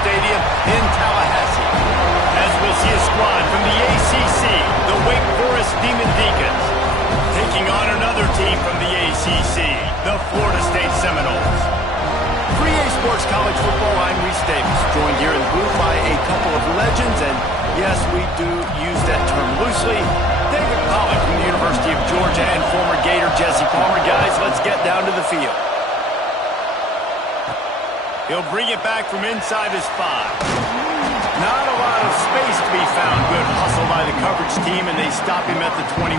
Stadium in Tallahassee. As we'll see a squad from the ACC, the Wake Forest Demon Deacons, taking on another team from the ACC, the Florida State Seminoles. 3A Sports College Football, I'm Reese Davis, joined here in the booth by a couple of legends, and yes, we do use that term loosely. David Pollack from the University of Georgia and former Gator Jesse Palmer. Guys, let's get down to the field. He'll bring it back from inside his 5. Not a lot of space to be found. Good hustle by the coverage team, and they stop him at the 21.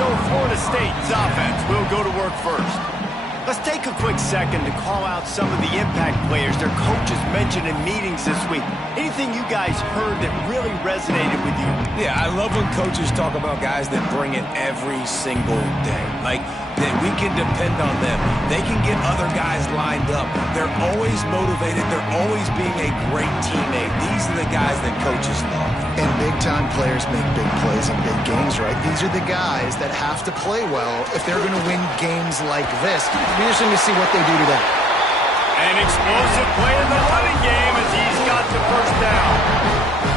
So Florida State's offense will go to work first. Let's take a quick second to call out some of the impact players their coaches mentioned in meetings this week. Anything you guys heard that really resonated with you? Yeah, I love when coaches talk about guys that bring it every single day. Like, that we can depend on them. They can get other guys lined up. They're always motivated. They're always being a great teammate. These are the guys that coaches love. And big-time players make big plays in big games, right? These are the guys that have to play well if they're going to win games like this. It'll be interesting to see what they do today. An explosive play in the running game as he's got the first down.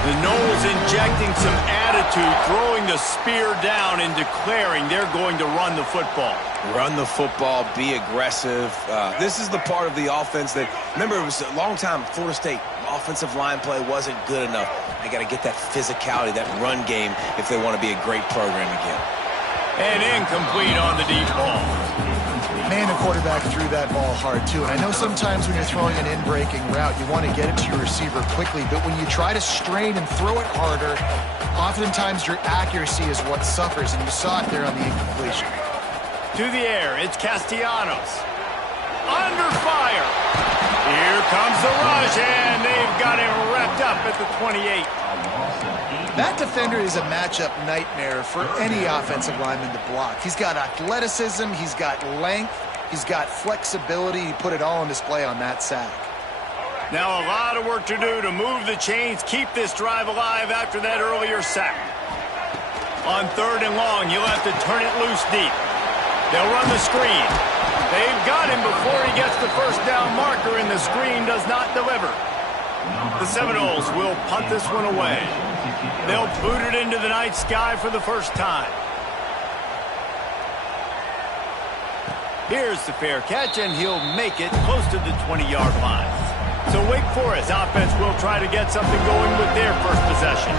The Noles injecting some attitude, throwing the spear down and declaring they're going to run the football. Run the football, be aggressive. This is the part of the offense that, remember, it was a long time, Florida State offensive line play wasn't good enough. They got to get that physicality, that run game, if they want to be a great program again. And incomplete on the deep ball. Man, the quarterback threw that ball hard, too. And I know sometimes when you're throwing an in-breaking route, you want to get it to your receiver quickly. But when you try to strain and throw it harder, oftentimes your accuracy is what suffers. And you saw it there on the incompletion. To the air, it's Castellanos. Under fire. Here comes the rush, and they've got him wrapped up at the 28. That defender is a matchup nightmare for any offensive lineman to block. He's got athleticism, he's got length, he's got flexibility. He put it all on display on that sack. Now a lot of work to do to move the chains, keep this drive alive after that earlier sack. On 3rd and long, you'll have to turn it loose deep. They'll run the screen. They've got him before he gets the first down marker, and the screen does not deliver. The Seminoles will punt this one away. They'll boot it into the night sky for the first time. Here's the fair catch, and he'll make it close to the 20-yard line. So Wake Forest offense will try to get something going with their first possession.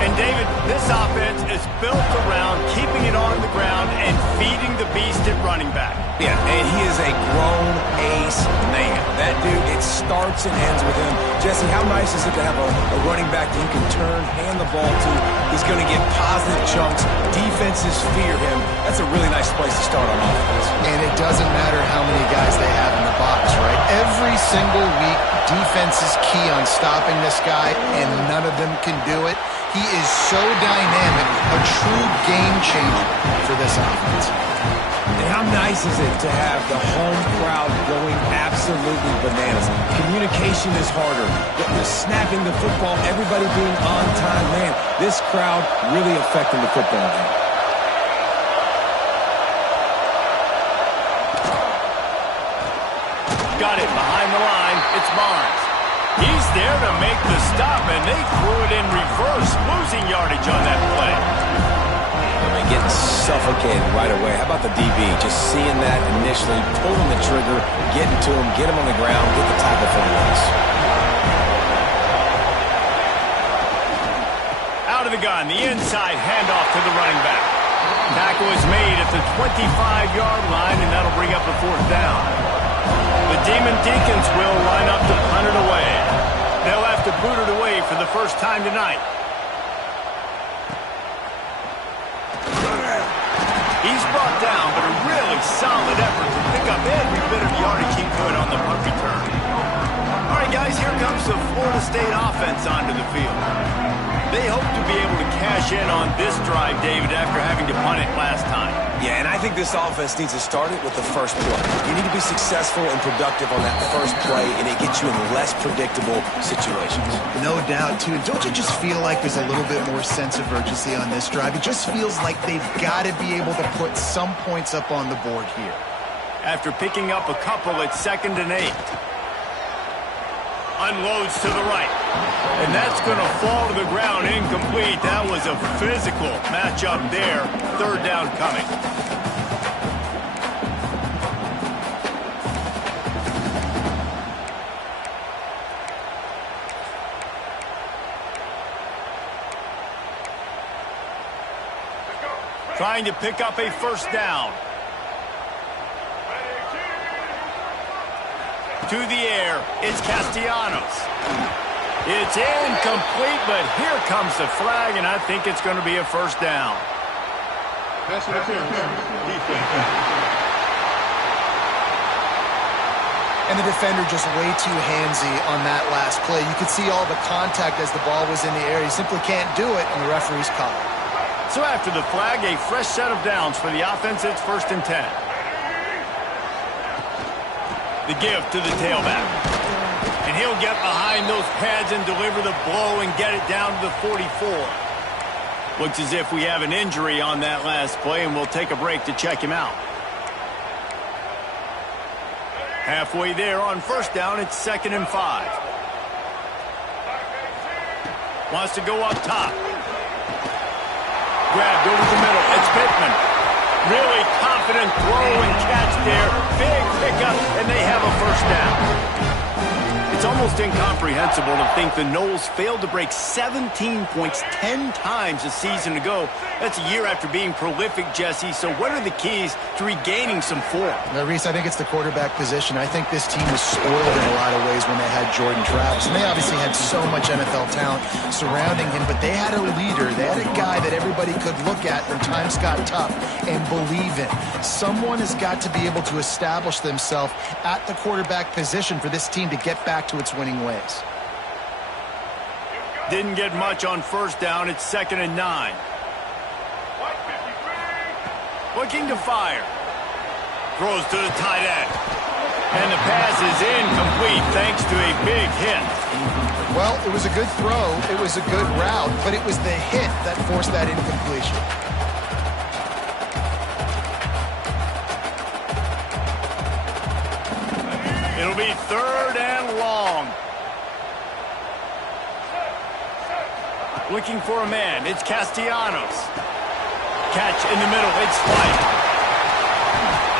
And David, this offense is built around keeping it on the ground and feeding the beast at running back. Yeah, and he is a grown ace man. That dude, it starts and ends with him. Jesse, how nice is it to have a running back that you can turn, hand the ball to? He's going to get positive chunks. Defenses fear him. That's a really nice place to start on offense. And it doesn't matter how many guys they have in the box, right? Every single week, defense is key on stopping this guy, and none of them can do it. He is so dynamic, a true game changer for this offense. And how nice is it to have the home crowd going absolutely bananas? Communication is harder. The snapping the football, everybody being on time. Man, this crowd really affecting the football game. Got it behind the line. It's Barnes. He's there to make the stop, and they threw it in reverse, losing yardage on that play. And getting suffocated right away. How about the DB? Just seeing that initially, pulling the trigger, getting to him, get him on the ground, get the tackle for the loss. Out of the gun, the inside handoff to the running back. Tackle is made at the 25-yard line, and that'll bring up a 4th down. The Demon Deacons will line up to punt it away. They'll have to boot it away for the first time tonight. He's brought down, but a really solid effort to pick up every bit of yardage he could on the punt return. All right, guys, here comes the Florida State offense onto the field. They hope to be able to cash in on this drive, David, after having to punt it last time. Yeah, and I think this offense needs to start it with the first play. You need to be successful and productive on that first play, and it gets you in less predictable situations. No doubt, too. Don't you just feel like there's a little bit more sense of urgency on this drive? It just feels like they've got to be able to put some points up on the board here. After picking up a couple, it's 2nd and 8. Unloads to the right. And that's going to fall to the ground incomplete. That was a physical matchup there. Third down coming. Trying to pick up a first down. To the air, it's Castellanos. It's incomplete, but here comes the flag, and I think it's going to be a first down. Pass interference. Defense. And the defender just way too handsy on that last play. You could see all the contact as the ball was in the air. He simply can't do it, and the referee's caught it. So after the flag, a fresh set of downs for the offense. It's 1st and 10. The give to the tailback. And he'll get behind those pads and deliver the blow and get it down to the 44. Looks as if we have an injury on that last play, and we'll take a break to check him out. Halfway there on first down, it's 2nd and 5. Wants to go up top. Grabbed over the middle. It's Pittman. Really confident throw and catch there. Big pickup, and they have a first down. It's almost incomprehensible to think the Noles failed to break 17 points 10 times a season ago. That's a year after being prolific, Jesse. So what are the keys to regaining some form? Now, Reese, I think it's the quarterback position. I think this team was spoiled in a lot of ways when they had Jordan Travis. And they obviously had so much NFL talent surrounding him, but they had a leader. They had a guy that everybody could look at when times got tough and believe in. Someone has got to be able to establish themselves at the quarterback position for this team to get back to its winning ways. Didn't get much on first down. It's 2nd and 9. Looking to fire. Throws to the tight end. And the pass is incomplete thanks to a big hit. Well, it was a good throw. It was a good route, but it was the hit that forced that incompletion. It'll be 3rd and long. Looking for a man. It's Castellanos. Catch in the middle. It's White.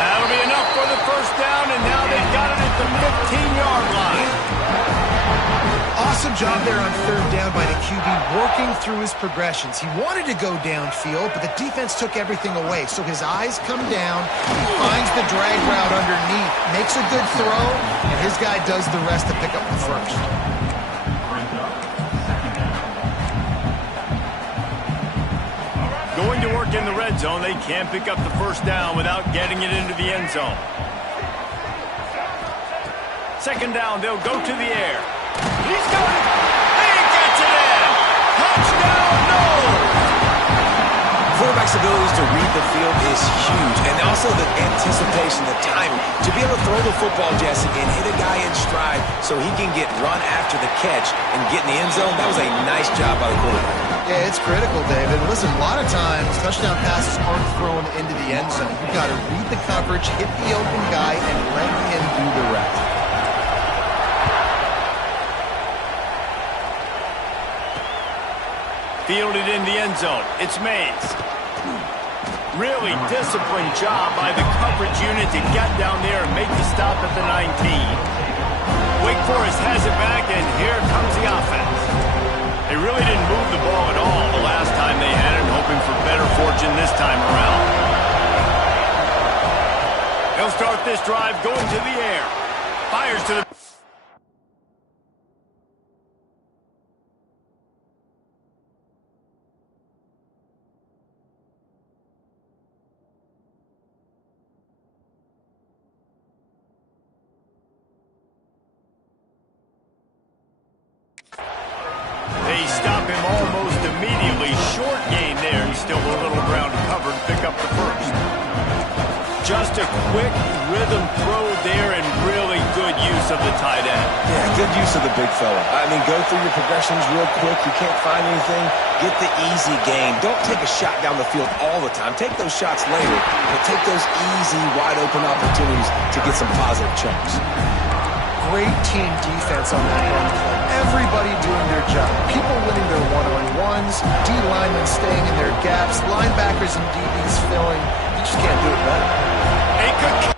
That'll be enough for the first down, and now they've got it at the 15-yard line. Awesome job there on 3rd down by the QB, working through his progressions. He wanted to go downfield, but the defense took everything away. So his eyes come down, he finds the drag route underneath, makes a good throw, and his guy does the rest to pick up the first. Going to work in the red zone. They can't pick up the first down without getting it into the end zone. 2nd down, they'll go to the air. He's got it. He gets it in. Touchdown, Noles. Quarterback's abilities to read the field is huge, and also the anticipation, the timing. To be able to throw the football, Jesse, and hit a guy in stride so he can get run after the catch and get in the end zone, that was a nice job by the quarterback. Yeah, it's critical, David. Listen, a lot of times touchdown passes aren't thrown into the end zone. You've got to read the coverage, hit the open guy, and let him do the rest. Fielded in the end zone. It's Mays. Really disciplined job by the coverage unit to get down there and make the stop at the 19. Wake Forest has it back, and here comes the offense. They really didn't move the ball at all the last time they had it, hoping for better fortune this time around. They'll start this drive going to the air. Fires to the... They stop him almost immediately. Short gain there, and still a little ground covered. Pick up the first. Just a quick rhythm throw there, and really good use of the tight end. Yeah, good use of the big fella. I mean, go through your progressions real quick. You can't find anything. Get the easy gain. Don't take a shot down the field all the time. Take those shots later, but take those easy, wide-open opportunities to get some positive chunks. great team defense on that run play. Everybody doing their job. People winning their one-on-ones, D linemen staying in their gaps, linebackers and DBs filling. You just can't do it better. A good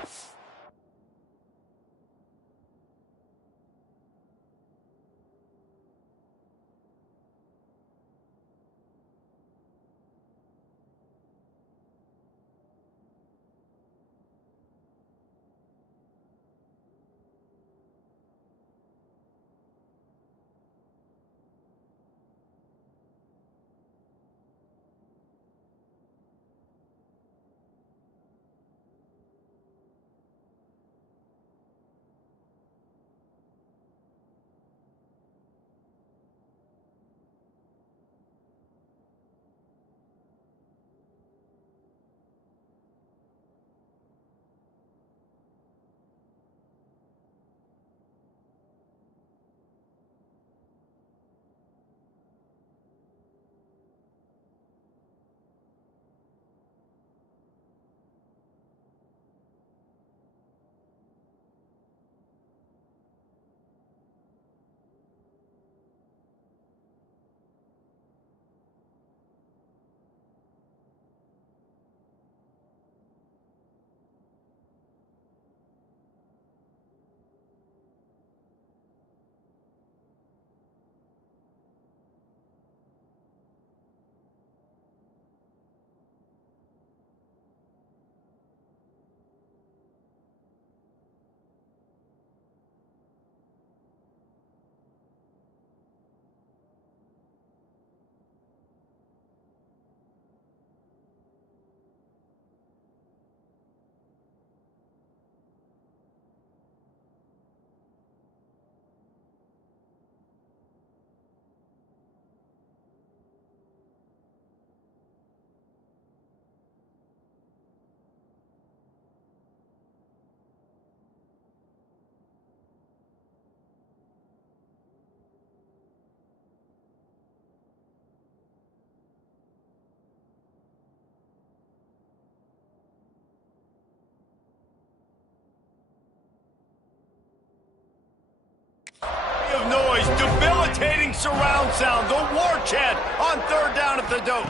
of noise, debilitating surround sound, the war chant on third down at the Doak.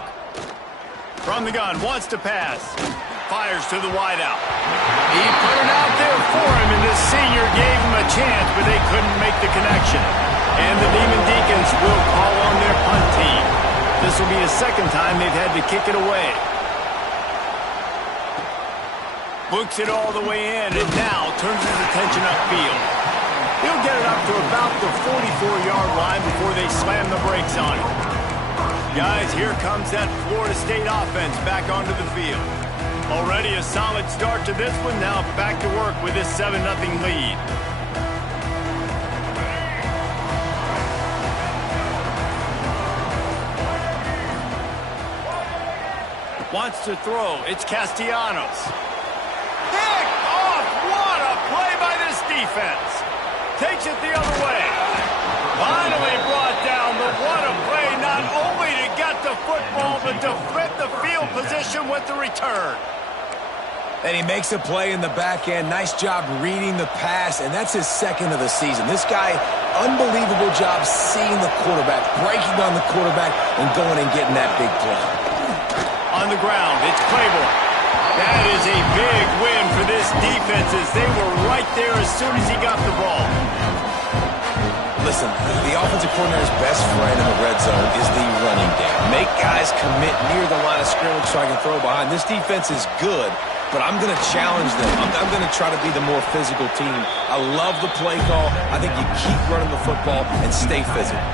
From the gun, wants to pass, fires to the wideout. He put it out there for him, and this senior gave him a chance, but they couldn't make the connection. And the Demon Deacons will call on their punt team. This will be the second time they've had to kick it away. Books it all the way in, and now turns his attention upfield. He'll get it up to about the 44-yard line before they slam the brakes on it. Guys, here comes that Florida State offense back onto the field. Already a solid start to this one. Now back to work with this 7-0 lead. Wants to throw. It's Castellanos. Pick off! What a play by this defense. Takes it the other way. Finally brought down, but what a play, not only to get the football, but to flip the field position with the return. And he makes a play in the back end. Nice job reading the pass, and that's his second of the season. This guy, unbelievable job seeing the quarterback, breaking on the quarterback, and going and getting that big play. On the ground, it's Claiborne. That is a big win for this defense as they were right there as soon as he got the ball. Listen, the offensive coordinator's best friend in the red zone is the running game. Make guys commit near the line of scrimmage so I can throw behind. This defense is good, but I'm going to challenge them. I'm going to try to be the more physical team. I love the play call. I think you keep running the football and stay physical.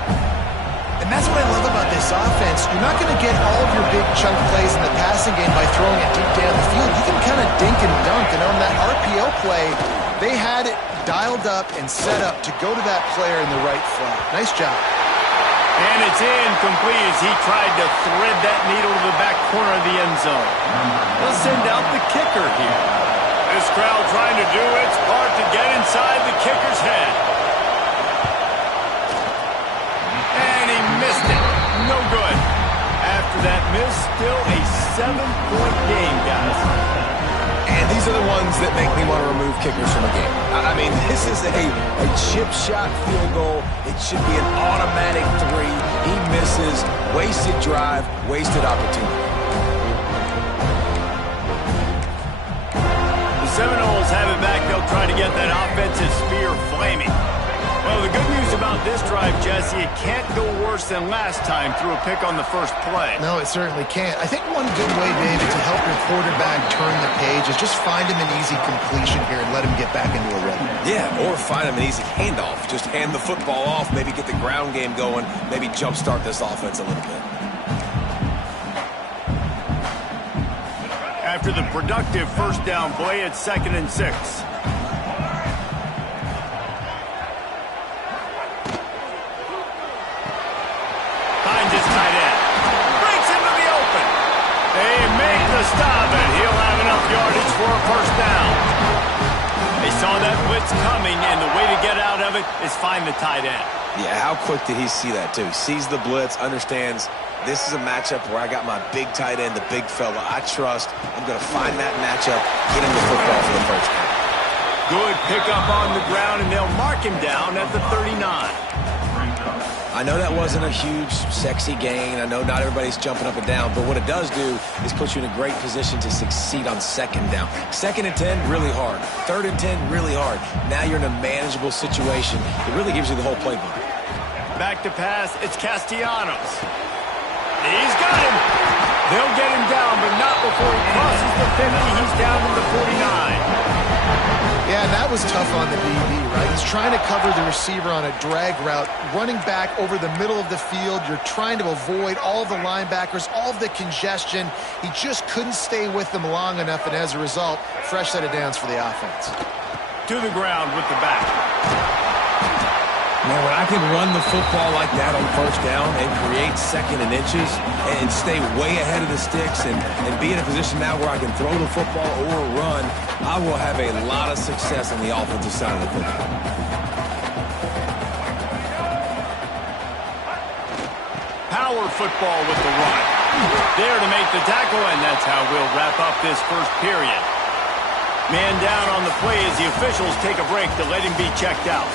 And that's what I love about this offense. You're not going to get all of your big chunk plays in the passing game by throwing it deep down the field. You can kind of dink and dunk. And on that RPO play, they had it dialed up and set up to go to that player in the right flat. Nice job. And it's incomplete as he tried to thread that needle to the back corner of the end zone. They'll send out the kicker here. This crowd trying to do its part to get inside the kicker's head. And he missed it. No good. After that miss, still a 7-point game, guys. And these are the ones that make me want to remove kickers from a game. I mean, this is a chip shot field goal. It should be an automatic 3. He misses. Wasted drive, wasted opportunity. The Seminoles have it back. They'll try to get that offensive spear flaming. Well, the good news about this drive, Jesse, it can't go worse than last time through a pick on the first play. No, it certainly can't. I think one good way, David, to help your quarterback turn the page is just find him an easy completion here and let him get back into a rhythm. Yeah, or find him an easy handoff. Just hand the football off, maybe get the ground game going, maybe jumpstart this offense a little bit. After the productive first down play, it's 2nd and 6. Finds his tight end. Breaks into the open. They make the stop, and he'll have enough yardage for a first down. They saw that blitz coming, and the way to get out of it is find the tight end. Yeah, how quick did he see that, too? Sees the blitz, understands this is a matchup where I got my big tight end, the big fella I trust. I'm going to find that matchup, get him the football for the first down. Good pickup on the ground, and they'll mark him down at the 39. I know that wasn't a huge, sexy gain. I know not everybody's jumping up and down, but what it does do is put you in a great position to succeed on 2nd down. 2nd and 10, really hard. 3rd and 10, really hard. Now you're in a manageable situation. It really gives you the whole playbook. Back to pass, it's Castellanos. He's got him. They'll get him down, but not before he crosses the 50. He's down to the 49. Yeah, and that was tough on the DB, right? He's trying to cover the receiver on a drag route, running back over the middle of the field. You're trying to avoid all of the linebackers, all of the congestion. He just couldn't stay with them long enough, and as a result, fresh set of downs for the offense. To the ground with the back. Man, when I can run the football like that on first down and create 2nd and inches and stay way ahead of the sticks and be in a position now where I can throw the football or run, I will have a lot of success on the offensive side of the football. Power football with the run. There to make the tackle, and that's how we'll wrap up this first period. Man down on the play as the officials take a break to let him be checked out.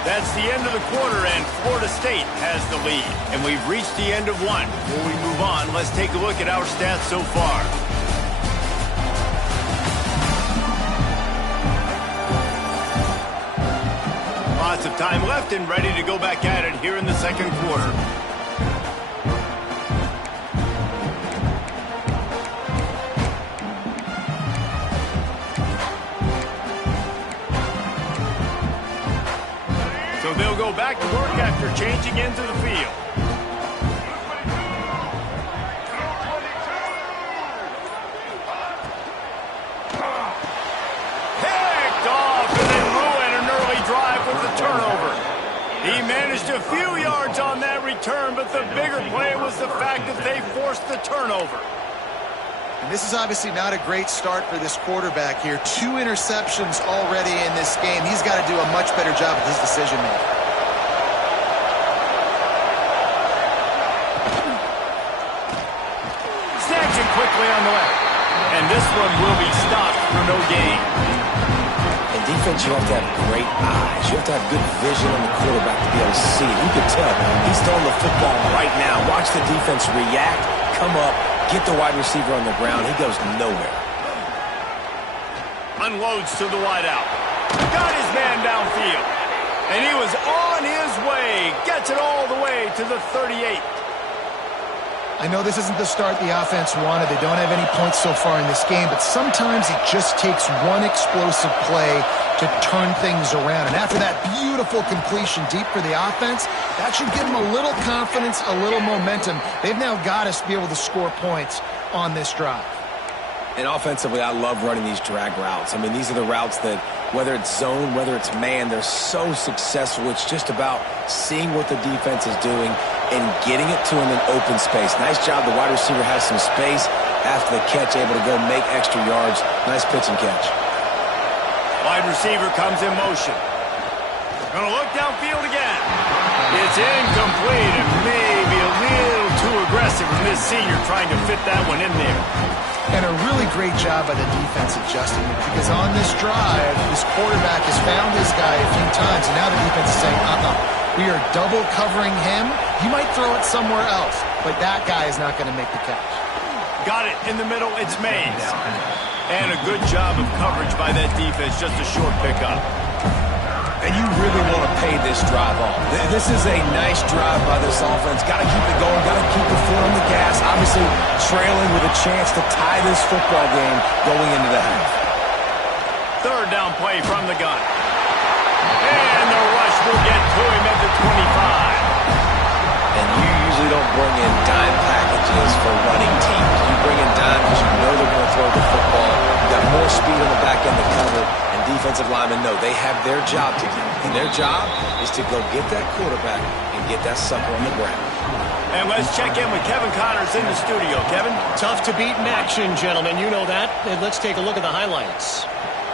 That's the end of the quarter, and Florida State has the lead. And we've reached the end of one. Before we move on, let's take a look at our stats so far. Lots of time left and ready to go back at it here in the second quarter. So they'll go back to work after changing into the field. Picked off and then ruined an early drive with the turnover. He managed a few yards on that return, but the bigger play was the fact that they forced the turnover. And this is obviously not a great start for this quarterback here. 2 interceptions already in this game. He's got to do a much better job with his decision-making. Snatch it quickly on the left. And this one will be stopped for no gain. In defense, you have to have great eyes. You have to have good vision on the quarterback to be able to see it. You can tell he's throwing the football right now. Watch the defense react, come up, get the wide receiver on the ground. He goes nowhere. Unloads to the wideout. Got his man downfield. And he was on his way. Gets it all the way to the 38. I know this isn't the start the offense wanted. They don't have any points so far in this game, but sometimes it just takes one explosive play to turn things around. And after that beautiful completion deep for the offense, that should give them a little confidence, a little momentum. They've now got us to be able to score points on this drive. And offensively, I love running these drag routes. I mean, these are the routes that, whether it's zone, whether it's man, they're so successful. It's just about seeing what the defense is doing and getting it to him in open space. Nice job. The wide receiver has some space after the catch, able to go make extra yards. Nice pitch and catch. Wide receiver comes in motion. Going to look downfield again. It's incomplete and maybe a little too aggressive. impressive from this senior trying to fit that one in there. And a really great job by the defense adjusting it, because on this drive, this quarterback has found his guy a few times, and now the defense is saying, we are double covering him. He might throw it somewhere else, but that guy is not going to make the catch. Got it in the middle. It's Mays. And a good job of coverage by that defense. Just a short pickup. And you really want to pay this drive off. This is a nice drive by this offense. Got to keep it going. Got to keep the foot on the gas. Obviously, trailing with a chance to tie this football game going into the half. Third down play from the gun. And the rush will get to him at the 25. And you usually don't bring in dime packages for running teams. You bring in dime because you know they're going to throw the football. You've got more speed on the back end to cover. And defensive linemen know they have their job to do. And their job is to go get that quarterback and get that sucker on the ground. And let's check in with Kevin Connors in the studio. Kevin? Tough to beat in action, gentlemen. You know that. And let's take a look at the highlights.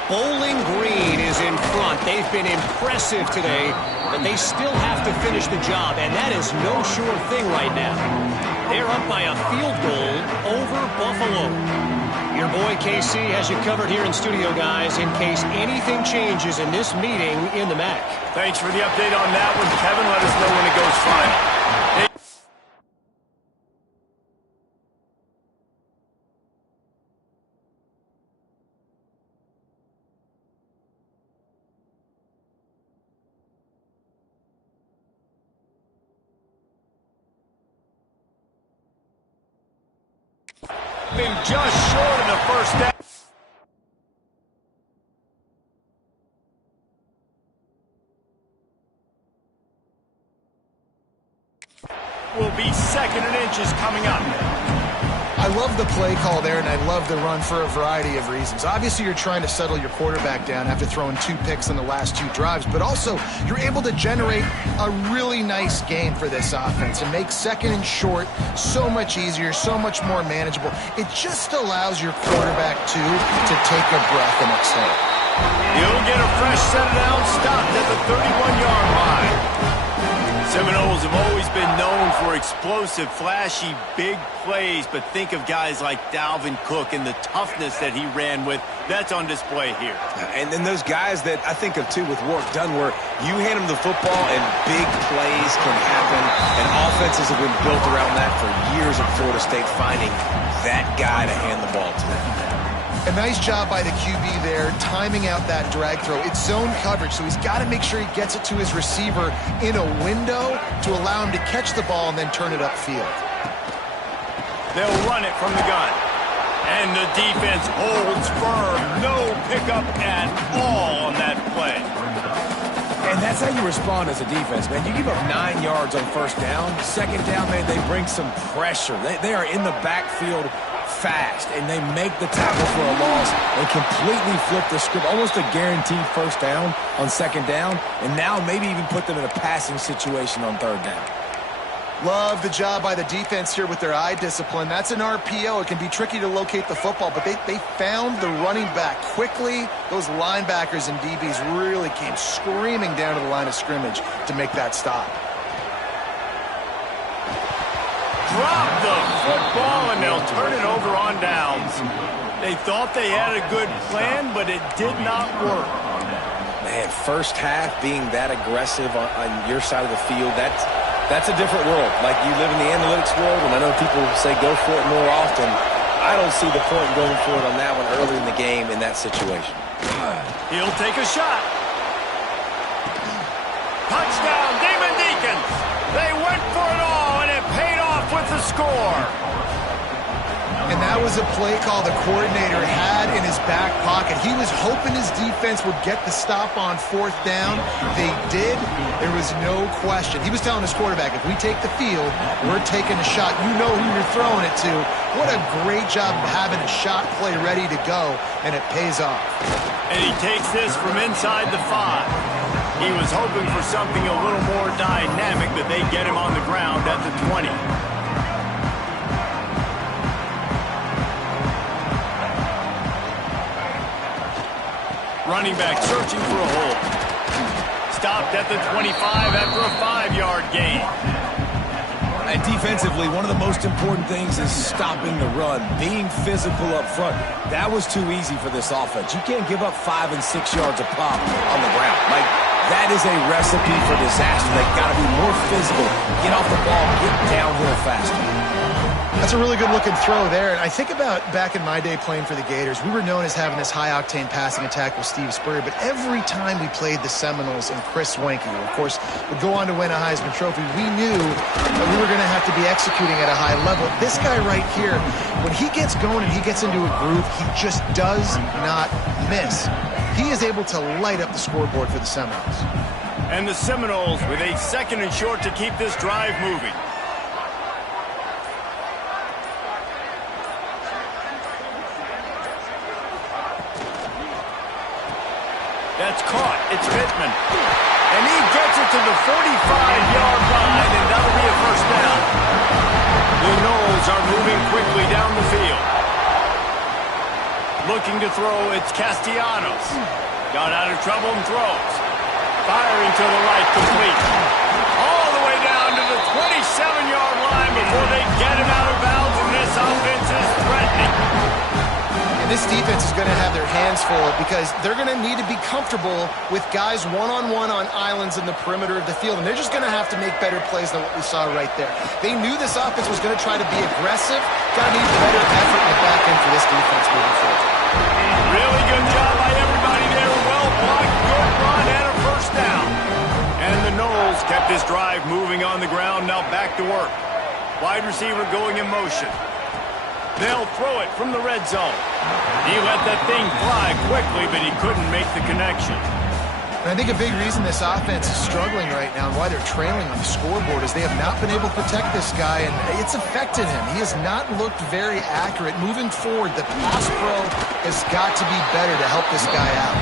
Bowling Green is in front. They've been impressive today, but they still have to finish the job, and that is no sure thing right now. They're up by a field goal over Buffalo. Your boy KC has you covered here in studio, guys, in case anything changes in this meeting in the MAC. Thanks for the update on that one, Kevin. Let us know when it goes final. Been just short of the first down. Will be second and inches coming up. I love the play call there, and I love the run for a variety of reasons. Obviously, you're trying to settle your quarterback down after throwing 2 picks in the last 2 drives, but also you're able to generate a really nice game for this offense and make second and short so much easier, so much more manageable. It just allows your quarterback, too, to take a breath and exhale. He'll get a fresh set down, stopped at the 31-yard line. Seminoles have always been known for explosive, flashy, big plays, but think of guys like Dalvin Cook and the toughness that he ran with. That's on display here. And then those guys that I think of, too, with Warrick Dunn, where you hand them the football and big plays can happen, and offenses have been built around that for years at Florida State, finding that guy to hand the ball to them. A nice job by the QB there, timing out that drag throw. It's zone coverage, so he's got to make sure he gets it to his receiver in a window to allow him to catch the ball and then turn it upfield. They'll run it from the gun. And the defense holds firm. No pickup at all on that play. And that's how you respond as a defense, man. You give up 9 yards on first down. Second down, man, they bring some pressure. They are in the backfield fast, and they make the tackle for a loss and completely flip the script, almost a guaranteed first down on second down, and now maybe even put them in a passing situation on third down. Love the job by the defense here with their eye discipline. That's an RPO. It can be tricky to locate the football, but they found the running back quickly. Those linebackers and DBs really came screaming down to the line of scrimmage to make that stop. Drop the football, and they'll turn it over on downs. They thought they had a good plan, but it did not work. Man, first half being that aggressive on your side of the field, that's a different world. Like, you live in the analytics world, and I know people say go for it more often. I don't see the point in going for it on that one early in the game in that situation. He'll take a shot. Touchdown, Demon Deacons. They went for it all, and it paid off with the score. And that was a play call the coordinator had in his back pocket. He was hoping his defense would get the stop on fourth down. They did. There was no question. He was telling his quarterback, if we take the field, we're taking a shot. You know who you're throwing it to. What a great job of having a shot play ready to go, and it pays off. And he takes this from inside the 5. He was hoping for something a little more dynamic, but they get him on the ground at the 20. Running back searching for a hole. Stopped at the 25 after a 5-yard gain. And defensively, one of the most important things is stopping the run, being physical up front. That was too easy for this offense. You can't give up 5 and 6 yards a pop on the ground. Like, that is a recipe for disaster. They've got to be more physical, get off the ball, get downhill faster. That's a really good-looking throw there. And I think about back in my day playing for the Gators, we were known as having this high-octane passing attack with Steve Spurrier, but every time we played the Seminoles and Chris Wenke, who, of course, would go on to win a Heisman Trophy, we knew that we were going to have to be executing at a high level. This guy right here, when he gets going and he gets into a groove, he just does not miss. He is able to light up the scoreboard for the Seminoles. And the Seminoles with a 2nd and short to keep this drive moving. That's caught. It's Pittman. And he gets it to the 45-yard line, and that'll be a first down. The Noles are moving quickly down the field. Looking to throw, it's Castellanos. Got out of trouble and throws. Firing to the right, complete. All the way down to the 27-yard line before they get him out of bounds, and this offense is threatening. And this defense is going to have their hands full because they're going to need to be comfortable with guys one-on-one on islands in the perimeter of the field, and they're just going to have to make better plays than what we saw right there. They knew this offense was going to try to be aggressive. Got to need better effort in the back end for this defense moving forward. Really good job by everybody there. Well blocked, good run, and a first down. And the Noles kept this drive moving on the ground. Now back to work. Wide receiver going in motion. They'll throw it from the red zone. He let that thing fly quickly, but he couldn't make the connection. And I think a big reason this offense is struggling right now and why they're trailing on the scoreboard is they have not been able to protect this guy, and it's affected him. He has not looked very accurate. Moving forward, the pass pro has got to be better to help this guy out.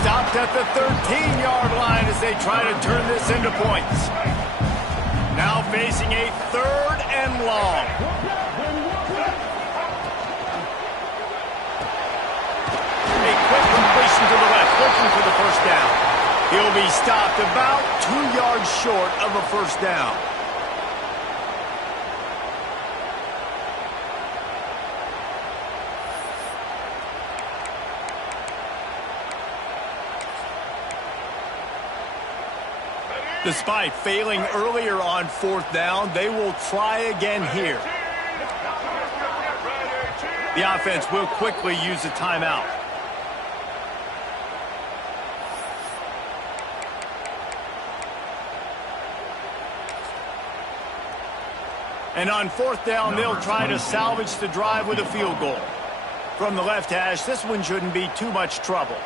Stopped at the 13-yard line as they try to turn this into points. Now facing a 3rd and long. Quick completion to the left, looking for the first down. He'll be stopped about 2 yards short of a first down. Despite failing earlier on 4th down, they will try again here. The offense will quickly use a timeout. And on 4th down, they'll try to salvage the drive with a field goal. From the left hash, this one shouldn't be too much trouble.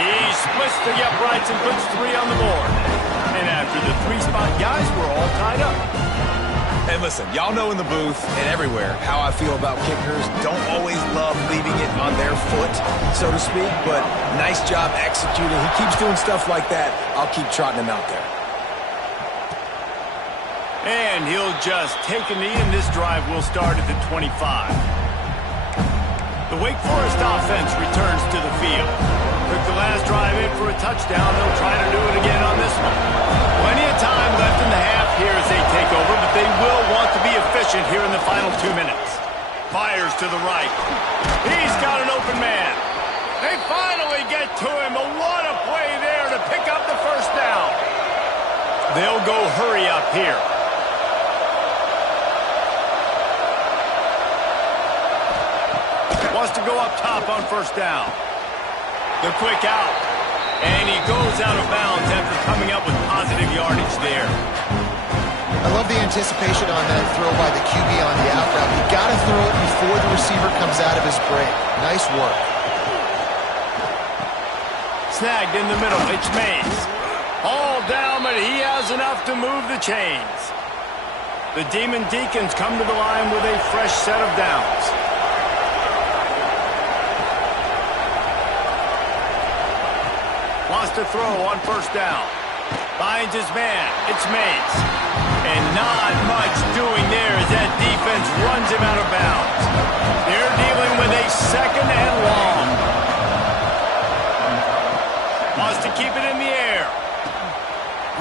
He splits the uprights and puts 3 on the board. And after the 3-spot guys, we're all tied up. And listen, y'all know in the booth and everywhere how I feel about kickers. Don't always love leaving it on their foot, so to speak, but nice job executing. He keeps doing stuff like that. I'll keep trotting him out there. And he'll just take a knee, and this drive will start at the 25. The Wake Forest offense returns to the field. Took the last drive in for a touchdown. They'll try to do it again on this one. Plenty of time left in the half here as they take over, but they will want to be efficient here in the final 2 minutes. Fires to the right. He's got an open man. They finally get to him. But what a play there to pick up the first down. They'll go hurry up here. Wants to go up top on first down. The quick out. And he goes out of bounds after coming up with positive yardage there. I love the anticipation on that throw by the QB on the out route. You got to throw it before the receiver comes out of his break. Nice work. Snagged in the middle. It's Mays. All down, but he has enough to move the chains. The Demon Deacons come to the line with a fresh set of downs. Wants to throw on first down. Finds his man. It's Mays. And not much doing there as that defense runs him out of bounds. They're dealing with a 2nd and long. Wants to keep it in the air.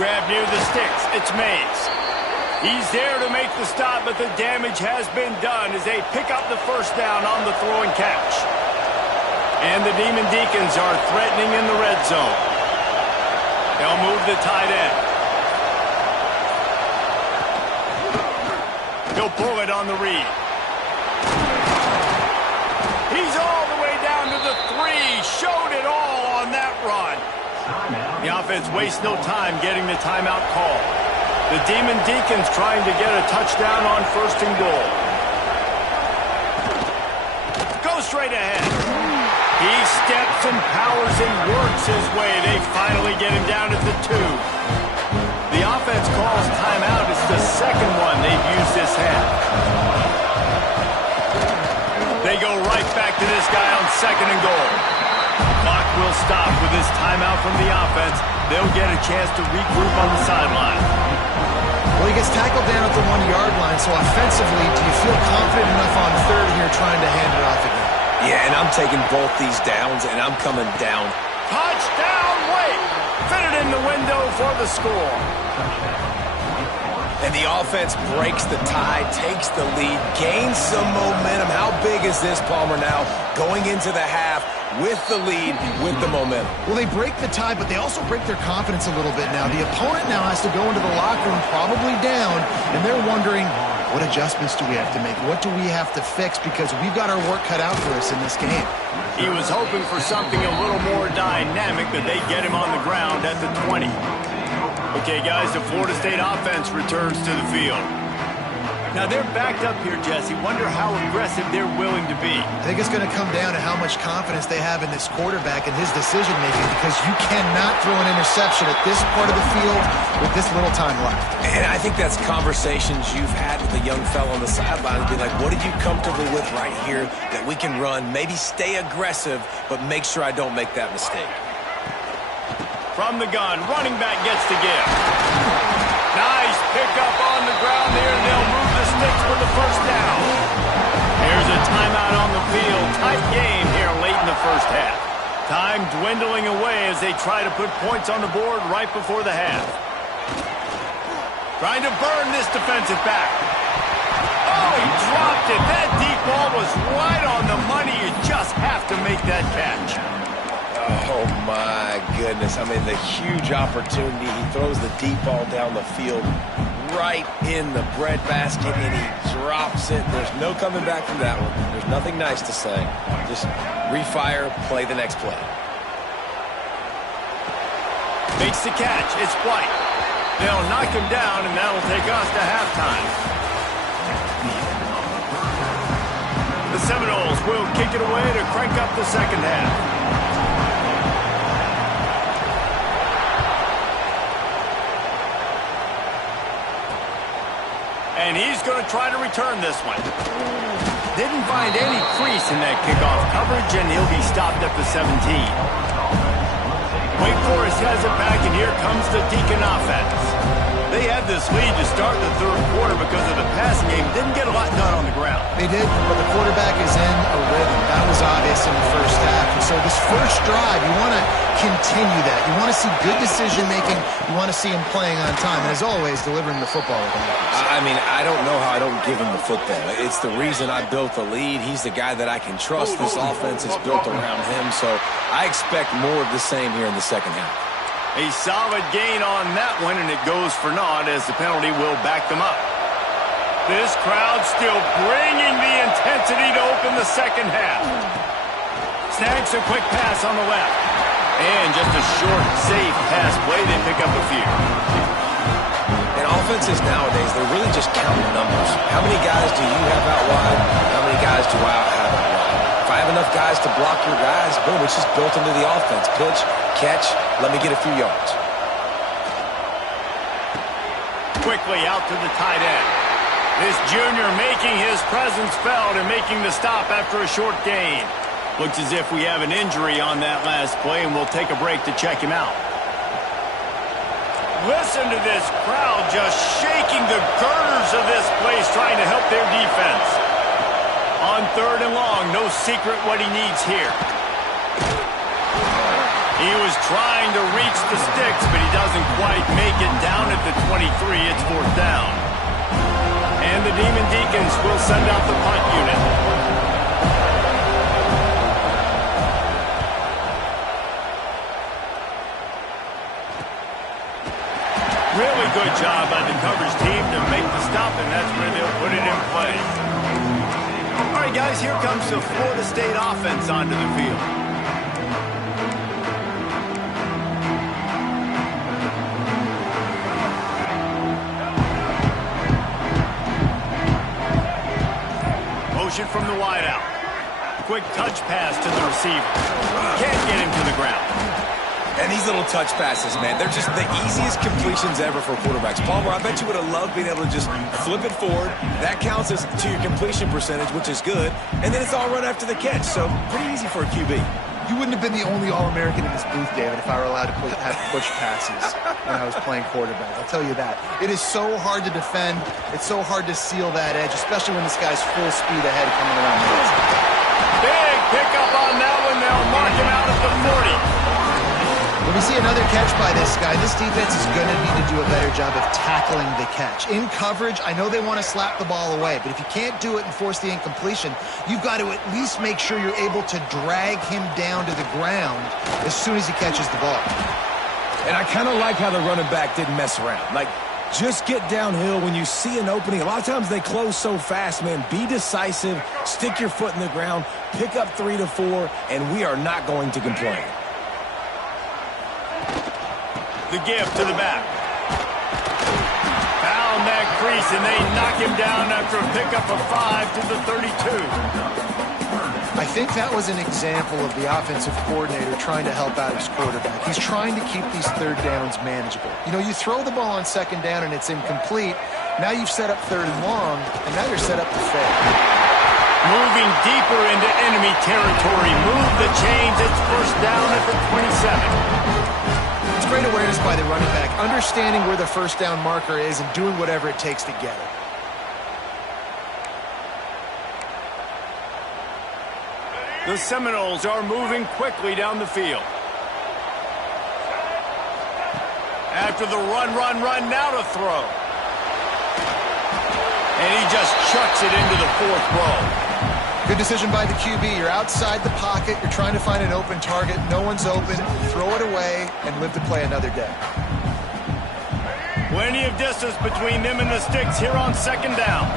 grab near the sticks. It's Mays. He's there to make the stop, but the damage has been done as they pick up the first down on the throw and catch. And the Demon Deacons are threatening in the red zone. They'll move the tight end. He'll pull it on the read. He's all the way down to the 3. Showed it all on that run. The offense wastes no time getting the timeout call. The Demon Deacons trying to get a touchdown on 1st and goal. Go straight ahead. He steps and powers and works his way. They finally get him down at the 2. The offense calls timeout. It's the second one they've used this half. They go right back to this guy on 2nd and goal. Clock will stop with this timeout from the offense. They'll get a chance to regroup on the sideline. Well, he gets tackled down at the 1-yard line, so offensively, do you feel confident enough on 3rd here trying to hand it off again? Yeah, and I'm taking both these downs, and I'm coming down. Touchdown, Wake! Fitted in the window for the score. And the offense breaks the tie, takes the lead, gains some momentum. How big is this, Palmer, now? Going into the half with the lead, with the momentum. Well, they break the tie, but they also break their confidence a little bit now. The opponent now has to go into the locker room probably down, and they're wondering, what adjustments do we have to make? What do we have to fix? Because we've got our work cut out for us in this game. He was hoping for something a little more dynamic, but they get him on the ground at the 20. Okay, guys, the Florida State offense returns to the field. Now, they're backed up here, Jesse. Wonder how aggressive they're willing to be. I think it's going to come down to how much confidence they have in this quarterback and his decision-making, because you cannot throw an interception at this part of the field with this little time left. And I think that's conversations you've had with a young fellow on the sideline. Be like, what are you comfortable with right here that we can run? Maybe stay aggressive, but make sure I don't make that mistake. From the gun, running back gets to give. Nice pickup on the ground there, and they'll move the sticks for the first down. Here's a timeout on the field. Tight game here late in the first half. Time dwindling away as they try to put points on the board right before the half. Trying to burn this defensive back. Oh, he dropped it. That deep ball was right on the money. You just have to make that catch. Oh, my goodness. I mean, the huge opportunity. He throws the deep ball down the field right in the breadbasket, and he drops it. There's no coming back from that one. There's nothing nice to say. Just refire, play the next play. Makes the catch. It's White. They'll knock him down, and that'll take us to halftime. The Seminoles will kick it away to crank up the second half. And he's going to try to return this one. Didn't find any crease in that kickoff coverage, and he'll be stopped at the 17. Wake Forest has it back, and here comes the Deacon offense. They had this lead to start the third quarter because of the passing game. Didn't get a lot done on the ground. They did, but the quarterback is in a rhythm. That was obvious in the first half. And so this first drive, you want to continue that. You want to see good decision-making. You want to see him playing on time. And as always, delivering the football with him. I mean, I don't know how I don't give him the football. It's the reason I built the lead. He's the guy that I can trust. This offense is built around him. So I expect more of the same here in the second half. A solid gain on that one, and it goes for naught as the penalty will back them up. This crowd still bringing the intensity to open the second half. Snags a quick pass on the left. And just a short, safe pass play. They pick up a few. And offenses nowadays, they're really just counting numbers. How many guys do you have out wide? How many guys do I have out wide? If I have enough guys to block your guys, boom, it's just built into the offense. Pitch, catch, let me get a few yards. Quickly out to the tight end. This junior making his presence felt and making the stop after a short gain. Looks as if we have an injury on that last play, and we'll take a break to check him out. Listen to this crowd just shaking the girders of this place, trying to help their defense. On third and long, no secret what he needs here. He was trying to reach the sticks, but he doesn't quite make it down at the 23. It's fourth down. And the Demon Deacons will send out the punt unit. Really good job by the coverage team to make the stop, and that's where they'll put it in play. All right, guys, here comes the Florida State offense onto the field. Motion from the wideout. Quick touch pass to the receiver. Can't get him to the ground. And these little touch passes, man, they're just the easiest completions ever for quarterbacks. Palmer, I bet you would have loved being able to just flip it forward. That counts as to your completion percentage, which is good. And then it's all run after the catch, so pretty easy for a QB. You wouldn't have been the only All-American in this booth, David, if I were allowed to have push passes when I was playing quarterback. I'll tell you that. It is so hard to defend. It's so hard to seal that edge, especially when this guy's full speed ahead coming around the edge. Big pickup on that one. They'll mark him out at the 40. When we see another catch by this guy, this defense is going to need to do a better job of tackling the catch. In coverage, I know they want to slap the ball away, but if you can't do it and force the incompletion, you've got to at least make sure you're able to drag him down to the ground as soon as he catches the ball. And I kind of like how the running back didn't mess around. Like, just get downhill when you see an opening. A lot of times they close so fast, man. Be decisive, stick your foot in the ground, pick up 3 to 4, and we are not going to complain. The give to the back. Found that crease, and they knock him down after a pickup of 5 to the 32. I think that was an example of the offensive coordinator trying to help out his quarterback. He's trying to keep these third downs manageable. You know, you throw the ball on second down and it's incomplete. Now you've set up third and long, and now you're set up to fail. Moving deeper into enemy territory. Move the chains. It's first down at the 27. Great awareness by the running back, understanding where the first down marker is and doing whatever it takes to get it. The Seminoles are moving quickly down the field. After the run, now to throw. And he just chucks it into the fourth row. Good decision by the QB. You're outside the pocket. You're trying to find an open target. No one's open. Throw it away and live to play another day. Plenty of distance between them and the sticks here on second down.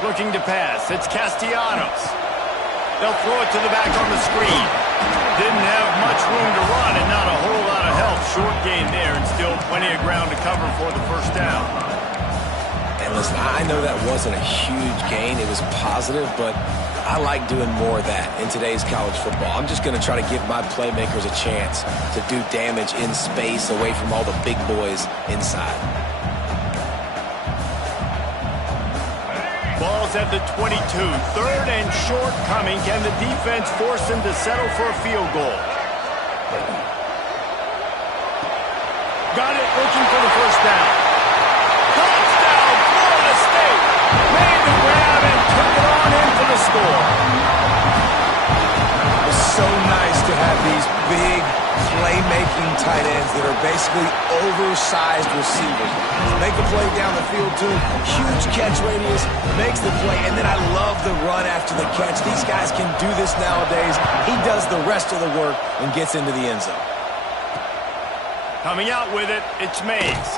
Looking to pass. It's Castellanos. They'll throw it to the back on the screen. Didn't have much room to run and not a whole lot of help. Short gain there and still plenty of ground to cover for the first down. And listen, I know that wasn't a huge gain. It was positive, but I like doing more of that in today's college football. I'm just going to try to give my playmakers a chance to do damage in space away from all the big boys inside. Ball's at the 22. Third and short coming. Can the defense force him to settle for a field goal? Got it, looking for the first down. Touchdown, Florida State. Made the grab and took it on in for the score. It's so nice to have these big playmaking tight ends that are basically oversized receivers. Make a play down the field to him, huge catch radius, makes the play, and then I love the run after the catch. These guys can do this nowadays. He does the rest of the work and gets into the end zone. Coming out with it, it's Mays.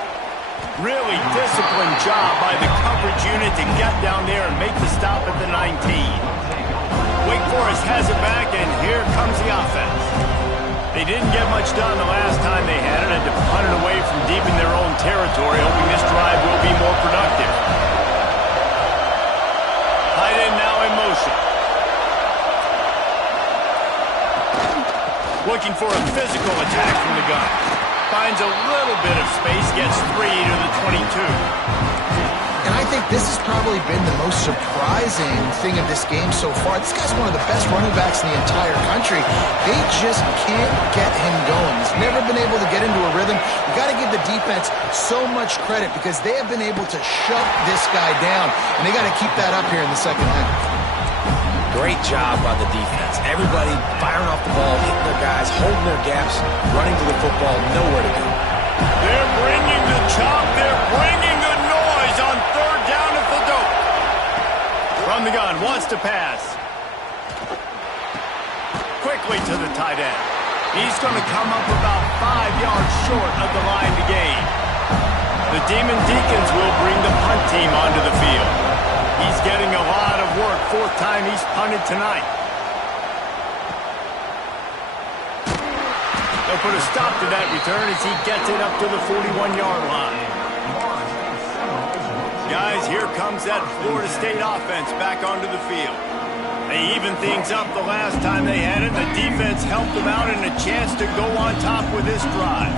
Really disciplined job by the coverage unit to get down there and make the stop at the 19. Wake Forest has it back, and here comes the offense. They didn't get much done the last time they had it, and to punt it away from deep in their own territory, hoping this drive will be more productive. Tight end now in motion. Looking for a physical attack from the gun. Finds a little bit of space, gets 3 to the 22. And I think this has probably been the most surprising thing of this game so far. This guy's one of the best running backs in the entire country. They just can't get him going. He's never been able to get into a rhythm. You got to give the defense so much credit because they have been able to shut this guy down, and they got to keep that up here in the second half. Great job by the defense. Everybody firing off the ball, hitting their holding their gaps, running to the football, nowhere to go. They're bringing the chop. They're bringing the noise on third down at the dope. From the gun, wants to pass. Quickly to the tight end. He's going to come up about 5 yards short of the line to gain. The Demon Deacons will bring the punt team onto the field. He's getting a lot of work. 4th time he's punted tonight. They'll put a stop to that return as he gets it up to the 41-yard line. Guys, here comes that Florida State offense back onto the field. They evened things up the last time they had it. The defense helped them out and a chance to go on top with this drive.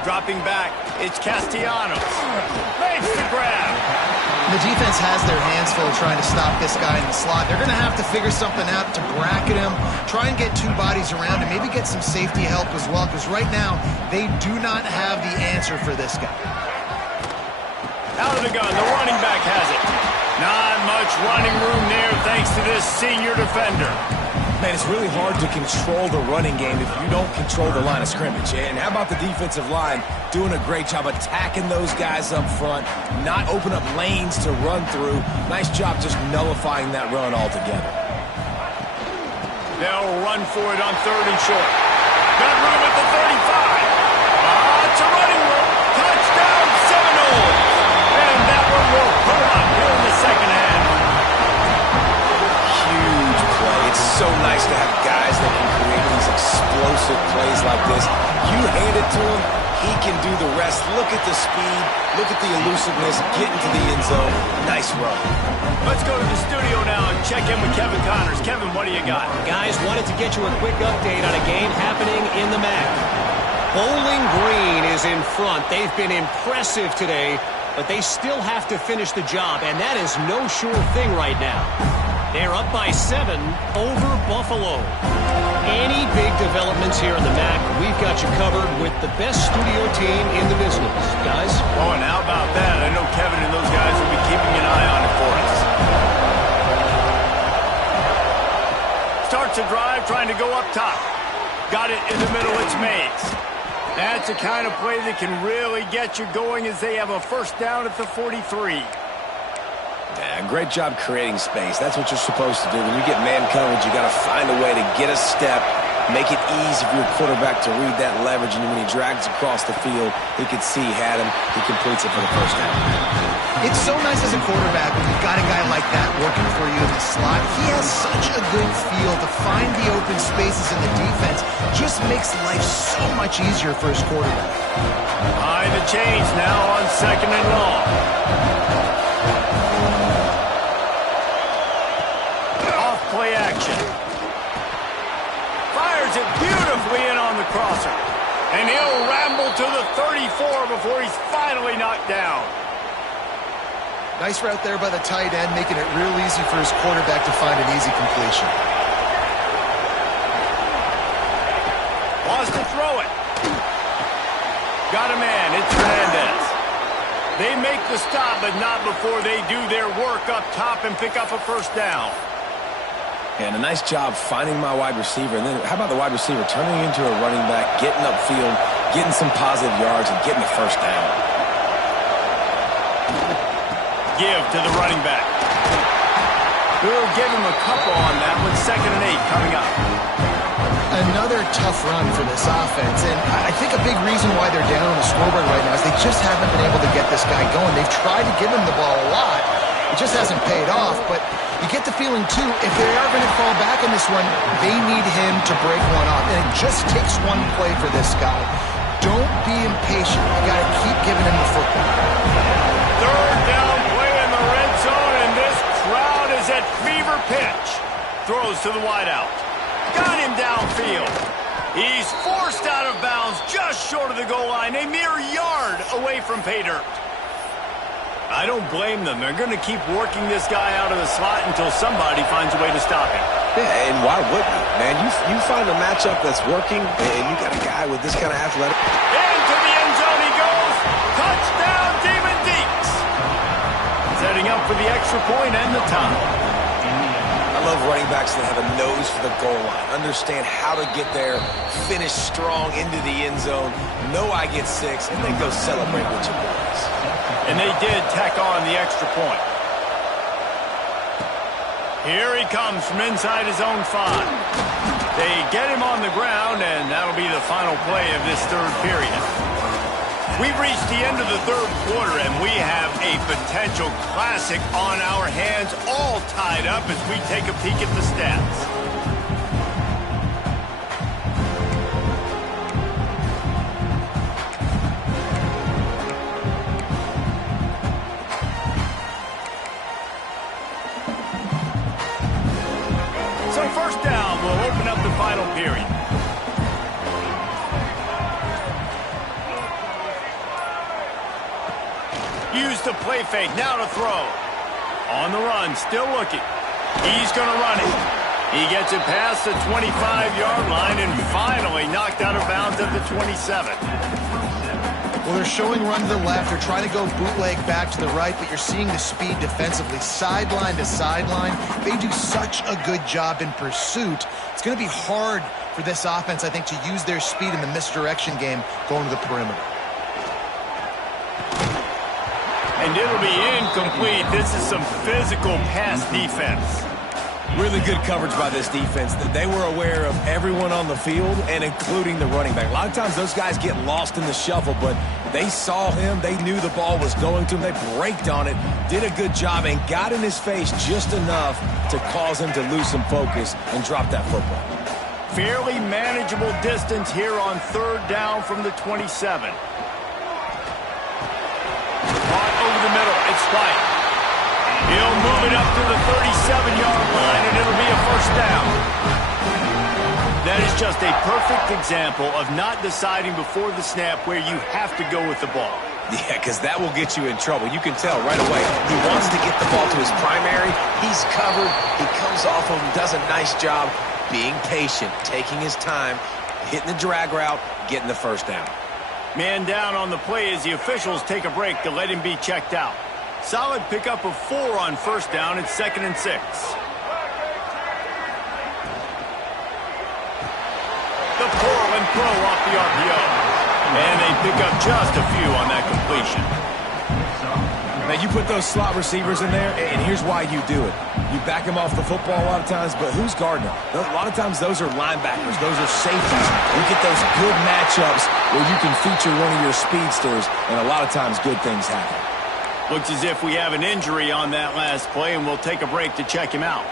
Dropping back, it's Castellanos. Makes the grab. The defense has their hands full trying to stop this guy in the slot. They're going to have to figure something out to bracket him, try and get 2 bodies around him, maybe get some safety help as well, because right now they do not have the answer for this guy. Out of the gun, the running back has it. Not much running room there thanks to this senior defender. Man, it's really hard to control the running game if you don't control the line of scrimmage. And how about the defensive line doing a great job attacking those guys up front, not open up lanes to run through. Nice job just nullifying that run altogether. They'll run for it on 3rd and short. Got room at the 35. It's a running room. Touchdown, Seminoles. And that one will put them up here in the second half. Huge play. It's so nice to have guys that can create these explosive plays like this. You hand it to him, he can do the rest. Look at the speed. Look at the elusiveness. Get into the end zone. Nice run. Let's go to the studio now and check in with Kevin Connors. Kevin, what do you got? Guys, wanted to get you a quick update on a game happening in the MAC. Bowling Green is in front. They've been impressive today, but they still have to finish the job, and that is no sure thing right now. They're up by 7 over Buffalo. Any big developments here in the MAC, we've got you covered with the best studio team in the business. Guys? Oh, and how about that? I know Kevin and those guys will be keeping an eye on it for us. Starts a drive trying to go up top. Got it in the middle, it's Mays. That's the kind of play that can really get you going as they have a first down at the 43. Yeah, great job creating space. That's what you're supposed to do. When you get man coverage, you got to find a way to get a step, make it easy for your quarterback to read that leverage, and when he drags across the field, he can see he had him. He completes it for the first down. It's so nice as a quarterback when you've got a guy like that working for you in the slot. He has such a good feel to find the open spaces in the defense. Just makes life so much easier for his quarterback. Behind the chains now on 2nd and long. Off play action. Fires it beautifully in on the crosser. And he'll ramble to the 34 before he's finally knocked down. Nice route there by the tight end, making it real easy for his quarterback to find an easy completion. Wants to throw it. Got a man. It's Hernandez. They make the stop, but not before they do their work up top and pick up a first down. And a nice job finding my wide receiver. And then how about the wide receiver turning into a running back, getting upfield, getting some positive yards, and getting the first down. Give to the running back. We'll give him a couple on that with 2nd and 8 coming up. Another tough run for this offense, and I think a big reason why they're down on the scoreboard right now is they just haven't been able to get this guy going. They've tried to give him the ball a lot. It just hasn't paid off, but you get the feeling, too, if they are going to fall back in this one, they need him to break one off, and it just takes one play for this guy. Don't be impatient. You got to keep giving him the football. 3rd down play in the red zone, and this crowd is at fever pitch. Throws to the wideout. Got him downfield. He's forced out of bounds just short of the goal line, a mere yard away from pay dirt. I don't blame them. They're going to keep working this guy out of the slot until somebody finds a way to stop him. Yeah, and why wouldn't you, man? You find a matchup that's working, and you got a guy with this kind of athletic. Into the end zone he goes. Touchdown, Demon Deeks. Setting up for the extra point and the tie. I love running backs that have a nose for the goal line. Understand how to get there, finish strong into the end zone, know I get 6, and then go celebrate with your boys. And they did tack on the extra point. Here he comes from inside his own 5. They get him on the ground, and that'll be the final play of this third period. We've reached the end of the third quarter, and we have a potential classic on our hands, all tied up as we take a peek at the stats. So first down will open up the final period. Use the play fake, now to throw. On the run, still looking. He's going to run it. He gets it past the 25-yard line and finally knocked out of bounds at the 27. Well, they're showing run to the left. They're trying to go bootleg back to the right, but you're seeing the speed defensively, sideline to sideline. They do such a good job in pursuit. It's going to be hard for this offense, I think, to use their speed in the misdirection game going to the perimeter. And it'll be incomplete. This is some physical pass defense. Really good coverage by this defense. They were aware of everyone on the field and including the running back. A lot of times those guys get lost in the shuffle, but they saw him. They knew the ball was going to him. They braked on it, did a good job, and got in his face just enough to cause him to lose some focus and drop that football. Fairly manageable distance here on third down from the 27. Caught over the middle. It's Spike. He'll move it up to the 37-yard line, and it'll be a first down. That is just a perfect example of not deciding before the snap where you have to go with the ball. Yeah, because that will get you in trouble. You can tell right away. He wants to get the ball to his primary. He's covered. He comes off of him, does a nice job being patient, taking his time, hitting the drag route, getting the first down. Man down on the play as the officials take a break to let him be checked out. Solid pickup of 4 on first down. It's 2nd and 6. The pull and throw off the RPO. And they pick up just a few on that completion. Now, you put those slot receivers in there, and here's why you do it. You back them off the football a lot of times, but who's guarding them? A lot of times those are linebackers. Those are safeties. You get those good matchups where you can feature one of your speedsters, and a lot of times good things happen. Looks as if we have an injury on that last play, and we'll take a break to check him out.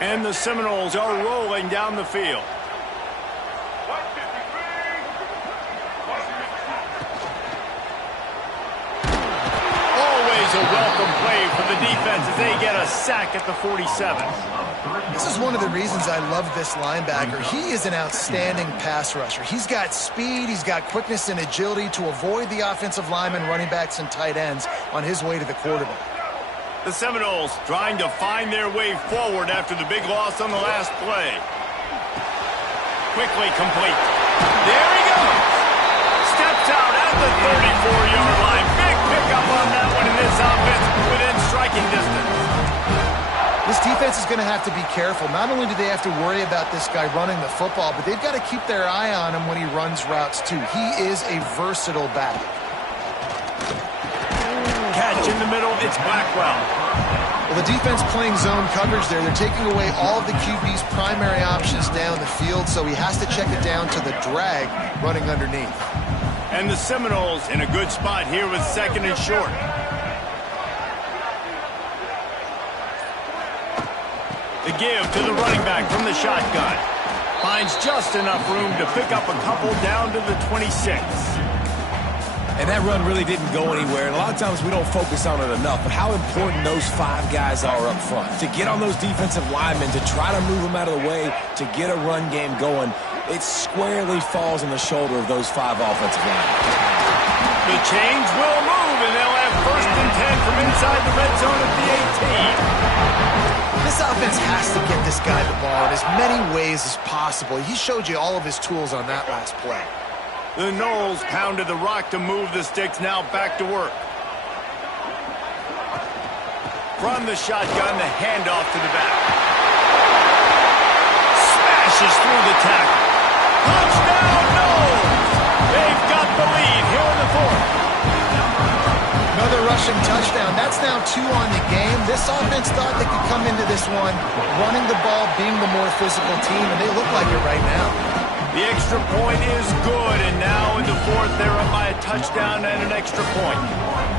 And the Seminoles are rolling down the field. Always a welcome play for the defense as they get a sack at the 47. This is one of the reasons I love this linebacker. He is an outstanding pass rusher. He's got speed, he's got quickness and agility to avoid the offensive linemen, running backs, and tight ends on his way to the quarterback. The Seminoles trying to find their way forward after the big loss on the last play. Quickly complete. There he goes. Steps out at the 34-yard line. Big pickup on that one in this offense within striking distance. This defense is going to have to be careful. Not only do they have to worry about this guy running the football, but they've got to keep their eye on him when he runs routes too. He is a versatile back. Catch in the middle, it's Blackwell. Well, the defense playing zone coverage there. They're taking away all of the QB's primary options down the field, so he has to check it down to the drag running underneath. And the Seminoles in a good spot here with 2nd and short. The give to the running back from the shotgun. Finds just enough room to pick up a couple down to the 26. And that run really didn't go anywhere. And a lot of times we don't focus on it enough, but how important those 5 guys are up front. To get on those defensive linemen, to try to move them out of the way, to get a run game going, it squarely falls on the shoulder of those 5 offensive linemen. The change will move, and they'll have 1st and 10 from inside the red zone at the 18. This offense has to get this guy the ball in as many ways as possible. He showed you all of his tools on that last play. The Knowles pounded the rock to move the sticks, now back to work. From the shotgun, the handoff to the back. Smashes through the tackle. Touchdown, Knowles! They've got the lead here in the fourth. Another rushing touchdown. That's now 2 on the game. This offense thought they could come into this one running the ball, being the more physical team, and they look like it right now. The extra point is good, and now in the fourth, they're up by a touchdown and an extra point.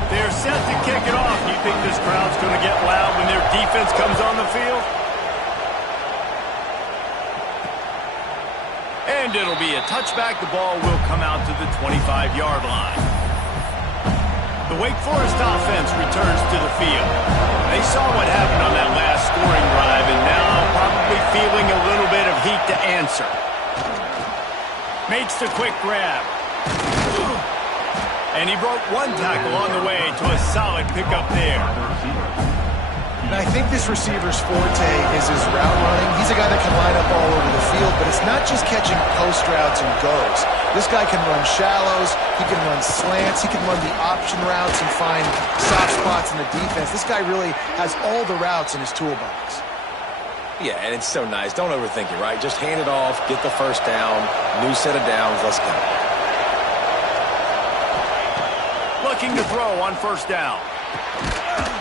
They're set to kick it off. You think this crowd's going to get loud when their defense comes on the field? And it'll be a touchback. The ball will come out to the 25-yard line. The Wake Forest offense returns to the field. They saw what happened on that last scoring drive, and now probably feeling a little bit of heat to answer. Makes the quick grab. And he broke one tackle on the way to a solid pickup there. And I think this receiver's forte is his route running. He's a guy that can line up all over the field, but it's not just catching post routes and goes. This guy can run shallows, he can run slants, he can run the option routes and find soft spots in the defense. This guy really has all the routes in his toolbox. Yeah, and it's so nice. Don't overthink it, right? Just hand it off, get the first down, new set of downs, let's go. Looking to throw on first down.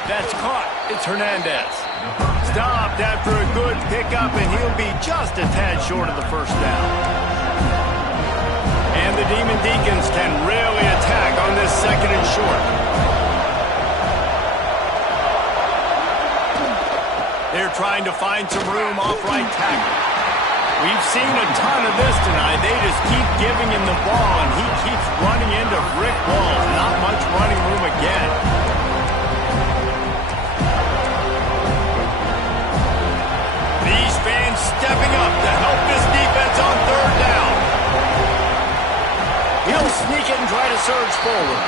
That's caught. It's Hernandez. Stopped after a good pickup, and he'll be just a tad short of the first down. And the Demon Deacons can really attack on this second and short. They're trying to find some room off right tackle. We've seen a ton of this tonight. They just keep giving him the ball, and he keeps running into brick walls. Not much running room again. These fans stepping up to help this defense on third down. He'll sneak it and try to surge forward.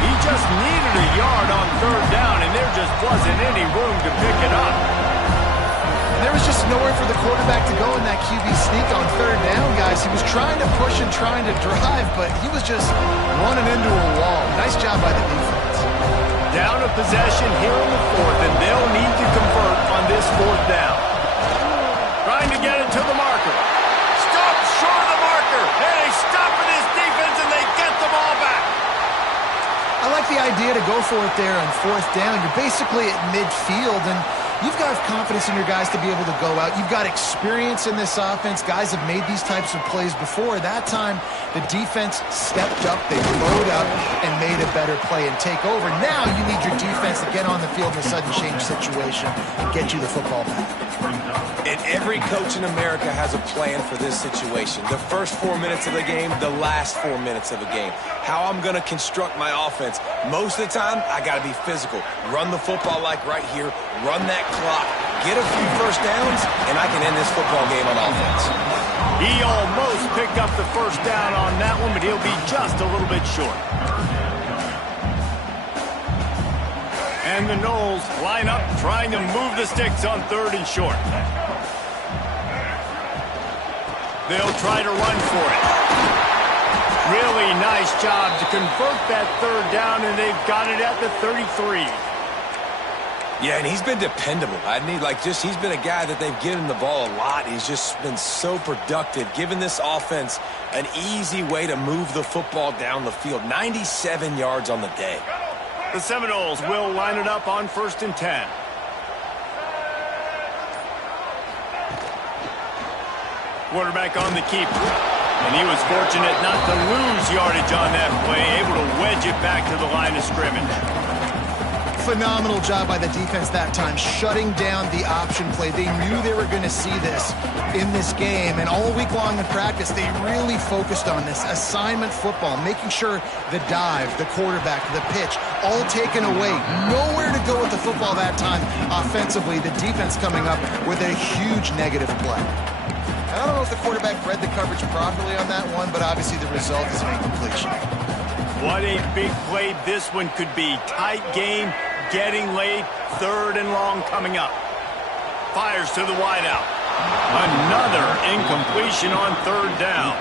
He just needed a yard on third down, and there just wasn't any room to pick it up. There was just nowhere for the quarterback to go in that QB sneak on third down, guys. He was trying to push and trying to drive, but he was just running into a wall. Nice job by the defense. Down a possession here in the fourth, and they'll need to convert on this fourth down. Trying to get it to the marker. Stop short of the marker. And they stop for this defense, and they get the ball back. I like the idea to go for it there on fourth down. You're basically at midfield, and you've got confidence in your guys to be able to go out. You've got experience in this offense. Guys have made these types of plays before. That time, the defense stepped up. They flowed up and made a better play and take over. Now you need your defense to get on the field in a sudden change situation and get you the football back. And every coach in America has a plan for this situation. The first 4 minutes of the game, the last 4 minutes of a game. How I'm going to construct my offense. Most of the time, I got to be physical. Run the football like right here. Run that clock. Get a few first downs, and I can end this football game on offense. He almost picked up the first down on that one, but he'll be just a little bit short. And the Knowles line up, trying to move the sticks on third and short. They'll try to run for it. Really nice job to convert that third down, and they've got it at the 33. Yeah, and he's been dependable. He's been a guy that they've given the ball a lot. He's just been so productive, giving this offense an easy way to move the football down the field. 97 yards on the day. The Seminoles will line it up on 1st and 10. Quarterback on the keeper. And he was fortunate not to lose yardage on that play, able to wedge it back to the line of scrimmage. Phenomenal job by the defense that time, shutting down the option play. They knew they were going to see this in this game, and all week long in practice, they really focused on this assignment football, making sure the dive, the quarterback, the pitch, all taken away. Nowhere to go with the football that time offensively. The defense coming up with a huge negative play. I don't know if the quarterback read the coverage properly on that one, but obviously the result is an incompletion. What a big play this one could be. Tight game, getting late, third and long coming up. Fires to the wideout. Another incompletion on third down.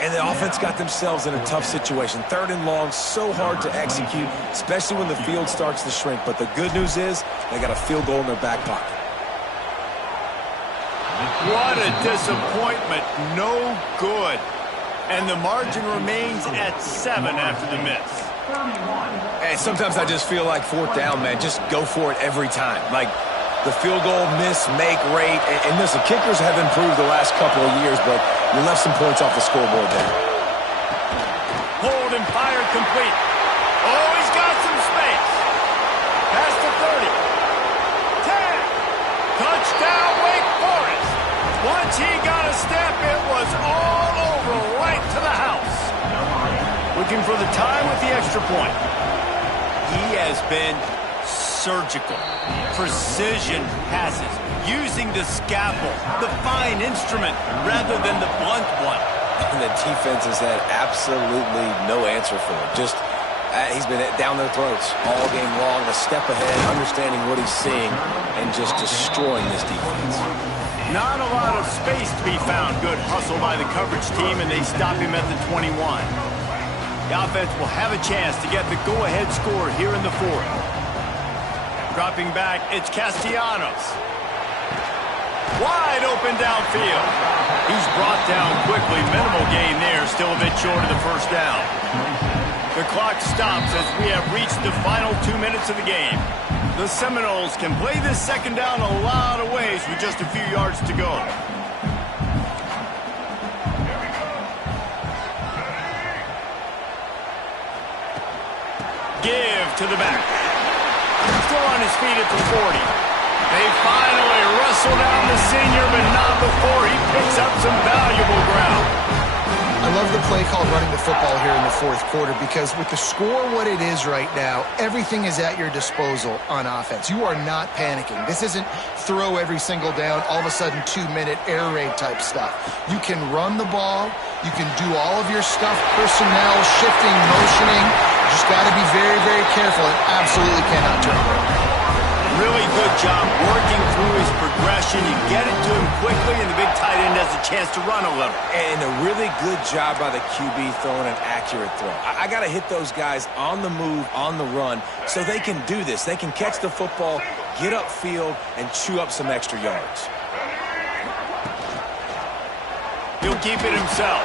And the offense got themselves in a tough situation. 3rd and long, so hard to execute, especially when the field starts to shrink. But the good news is they got a field goal in their back pocket. What a disappointment. No good. And the margin remains at 7 after the miss. And sometimes I just feel like 4th down, man. Just go for it every time. Like the field goal miss, make rate. And listen, kickers have improved the last couple of years, but you left some points off the scoreboard there. Hold and fire complete. Oh, he's got some space. Past the 30. 10. Touchdown, Wake Forest. Once he got a step, it was all over right to the house. Looking for the time with the extra point. He has been surgical. Precision passes. Using the scalpel, the fine instrument, rather than the blunt one. And the defense has had absolutely no answer for it. Just, he's been down their throats all game long, a step ahead, understanding what he's seeing, and just destroying this defense. Not a lot of space to be found. Good hustle by the coverage team, and they stop him at the 21. The offense will have a chance to get the go-ahead score here in the 4th. Dropping back, it's Castellanos. Wide open downfield. He's brought down quickly. Minimal gain there, still a bit short of the 1st down. The clock stops as we have reached the final 2 minutes of the game. The Seminoles can play this 2nd down a lot of ways with just a few yards to go. Give to the back. Still on his feet at the 40. They finally wrestle down the senior, but not before he picks up some valuable ground. I love the play called running the football here in the 4th quarter because with the score what it is right now, everything is at your disposal on offense. You are not panicking. This isn't throw every single down, all of a sudden 2-minute air raid type stuff. You can run the ball. You can do all of your stuff, personnel, shifting, motioning. You just got to be very, very careful and absolutely cannot turn it over. Really good job working through his progression. You get it to him quickly, and the big tight end has a chance to run a little. And a really good job by the QB throwing an accurate throw. I got to hit those guys on the move, on the run, so they can do this. They can catch the football, get upfield, and chew up some extra yards. He'll keep it himself.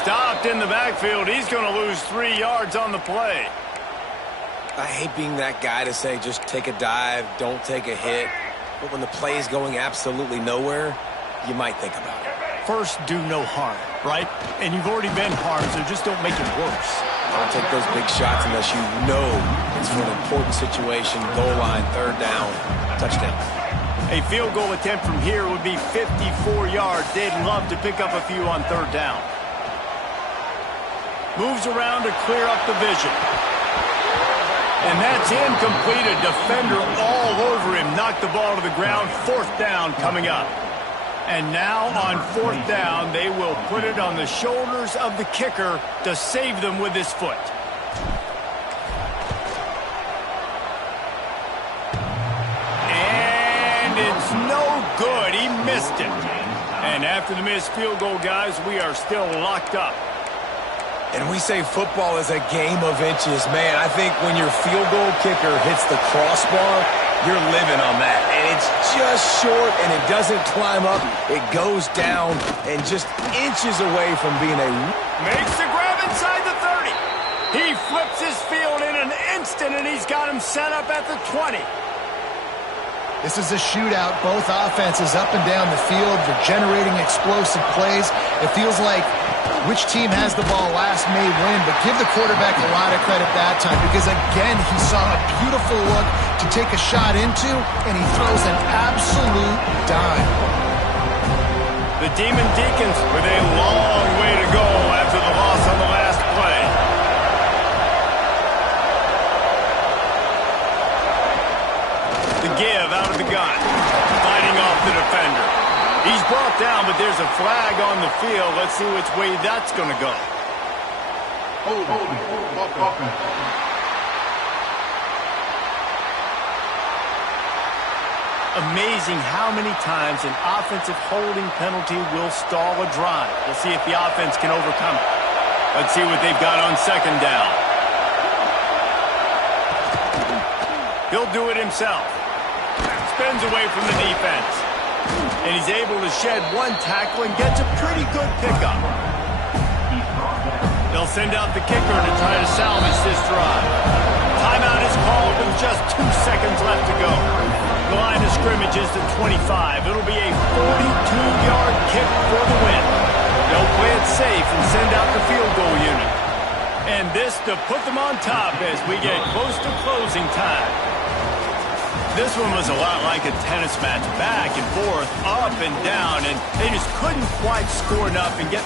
Stopped in the backfield. He's going to lose 3 yards on the play. I hate being that guy to say just take a dive, don't take a hit. But when the play is going absolutely nowhere, you might think about it. First, do no harm, right? And you've already been harmed, so just don't make it worse. Don't take those big shots unless you know it's for an important situation, goal line, 3rd down, touchdown. A field goal attempt from here would be 54 yards. They'd love to pick up a few on 3rd down. Moves around to clear up the vision. And that's incomplete. A defender all over him. Knocked the ball to the ground. 4th down coming up. And now on 4th down, they will put it on the shoulders of the kicker to save them with his foot. And it's no good. He missed it. And after the missed field goal, guys, we are still locked up. And we say football is a game of inches. Man, I think when your field goal kicker hits the crossbar, you're living on that. And it's just short, and it doesn't climb up. It goes down and just inches away from being a... Makes the grab inside the 30. He flips his field in an instant, and he's got him set up at the 20. This is a shootout. Both offenses up and down the field. They're generating explosive plays. It feels like which team has the ball last may win, but give the quarterback a lot of credit that time because, again, he saw a beautiful look to take a shot into, and he throws an absolute dime. The Demon Deacons with a long way to go after the loss on the last play. The give out of the gun, fighting off the defender. He's brought down, but there's a flag on the field. Let's see which way that's going to go. Amazing how many times an offensive holding penalty will stall a drive. We'll see if the offense can overcome it. Let's see what they've got on second down. He'll do it himself. Spins away from the defense. And he's able to shed one tackle and gets a pretty good pickup. They'll send out the kicker to try to salvage this drive. Timeout is called with just 2 seconds left to go. The line of scrimmage is the 25. It'll be a 42-yard kick for the win. They'll play it safe and send out the field goal unit. And this to put them on top as we get close to closing time. This one was a lot like a tennis match, back and forth, up and down, and they just couldn't quite score enough and get